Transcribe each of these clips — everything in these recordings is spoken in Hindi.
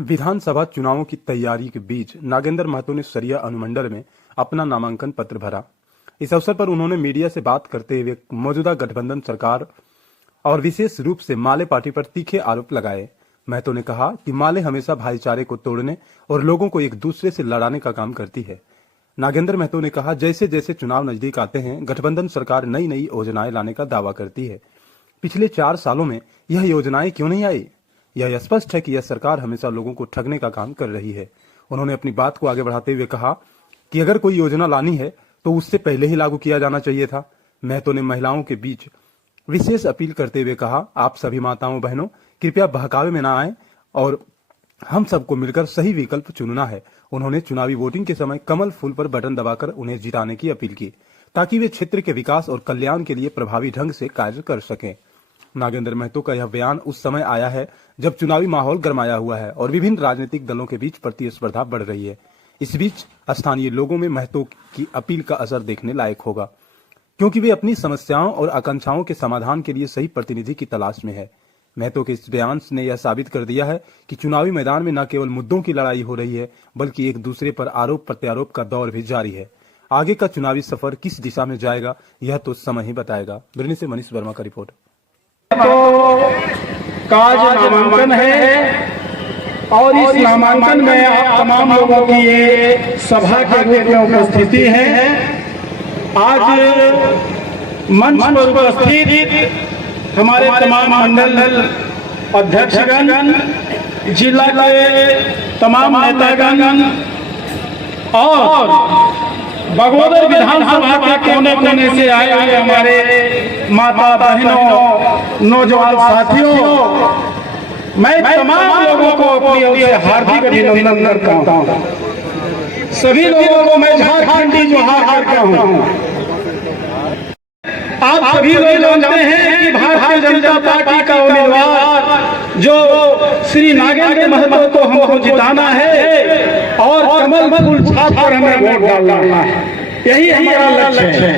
विधानसभा चुनावों की तैयारी के बीच नागेंद्र महतो ने सरिया अनुमंडल में अपना नामांकन पत्र भरा। इस अवसर पर उन्होंने मीडिया से बात करते हुए मौजूदा गठबंधन सरकार और विशेष रूप से माले पार्टी पर तीखे आरोप लगाए। महतो ने कहा कि माले हमेशा भाईचारे को तोड़ने और लोगों को एक दूसरे से लड़ाने का काम करती है। नागेंद्र महतो ने कहा, जैसे जैसे चुनाव नजदीक आते हैं, गठबंधन सरकार नई नई योजनाएं लाने का दावा करती है। पिछले 4 सालों में यह योजनाएं क्यों नहीं आई? यह स्पष्ट है कि यह सरकार हमेशा लोगों को ठगने का काम कर रही है। उन्होंने अपनी बात को आगे बढ़ाते हुए कहा कि अगर कोई योजना लानी है तो उससे पहले ही लागू किया जाना चाहिए था। महतो ने महिलाओं के बीच विशेष अपील करते हुए कहा, आप सभी माताओं बहनों कृपया बहकावे में ना आए और हम सबको मिलकर सही विकल्प चुनना है। उन्होंने चुनावी वोटिंग के समय कमल फूल पर बटन दबाकर उन्हें जिताने की अपील की, ताकि वे क्षेत्र के विकास और कल्याण के लिए प्रभावी ढंग से कार्य कर सकें। नागेंद्र महतो का यह बयान उस समय आया है जब चुनावी माहौल गरमाया हुआ है और विभिन्न राजनीतिक दलों के बीच प्रतिस्पर्धा बढ़ रही है। इस बीच स्थानीय लोगों में महतो की अपील का असर देखने लायक होगा, क्योंकि वे अपनी समस्याओं और आकांक्षाओं के समाधान के लिए सही प्रतिनिधि की तलाश में है। महतो के इस बयान ने यह साबित कर दिया है कि चुनावी मैदान में न केवल मुद्दों की लड़ाई हो रही है, बल्कि एक दूसरे पर आरोप प्रत्यारोप का दौर भी जारी है। आगे का चुनावी सफर किस दिशा में जाएगा, यह तो समय ही बताएगा। बिरनी से मनीष वर्मा का रिपोर्ट। तो काज नामांकन है और इस नामांकन में आप तमाम लोगों की ये सभा के रूप में उपस्थिति है। आज मंच पर उपस्थित हमारे तमाम मंडल अध्यक्षगण, जिला के तमाम नेतागण और बगोदर विधानसभा के कोने कोने से आए हुए हमारे माता बहनों, नौजवान साथियों, मैं तमाम लोगों को अपनी ओर से हार्दिक अभिनंदन करता हूँ। सभी लोगों को मैं झारखंडी जोहार करता हूँ। आप सभी लोग जानते हैं कि भारतीय जनता पार्टी का उम्मीदवार जो श्री नागेंद्र महतो को हमको जिताना है और कमल फूल छाप कर हमें वोट डालना है, यही हमारा लक्ष्य है।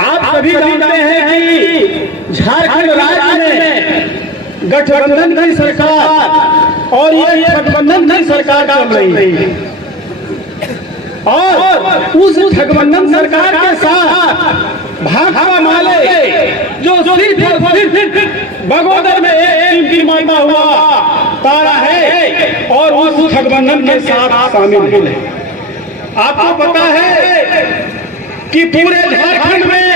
आप सभी जानते हैं कि झारखंड राज्य में गठबंधन की सरकार और ये गठबंधन की सरकार चल रही है और उस गठबंधन सरकार के साथ भाजपा माले जो सिर्फ बगोदर में एक टीम मानता हुआ तारा है और उस गठबंधन के साथ शामिल है। आपको पता है कि पूरे झारखंड में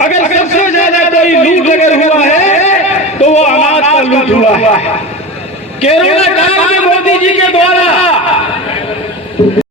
अगर सबसे ज्यादा कोई लूट अगर हुआ है तो वो अनाज का लूट हुआ है। कोरोना काल में मोदी जी के द्वारा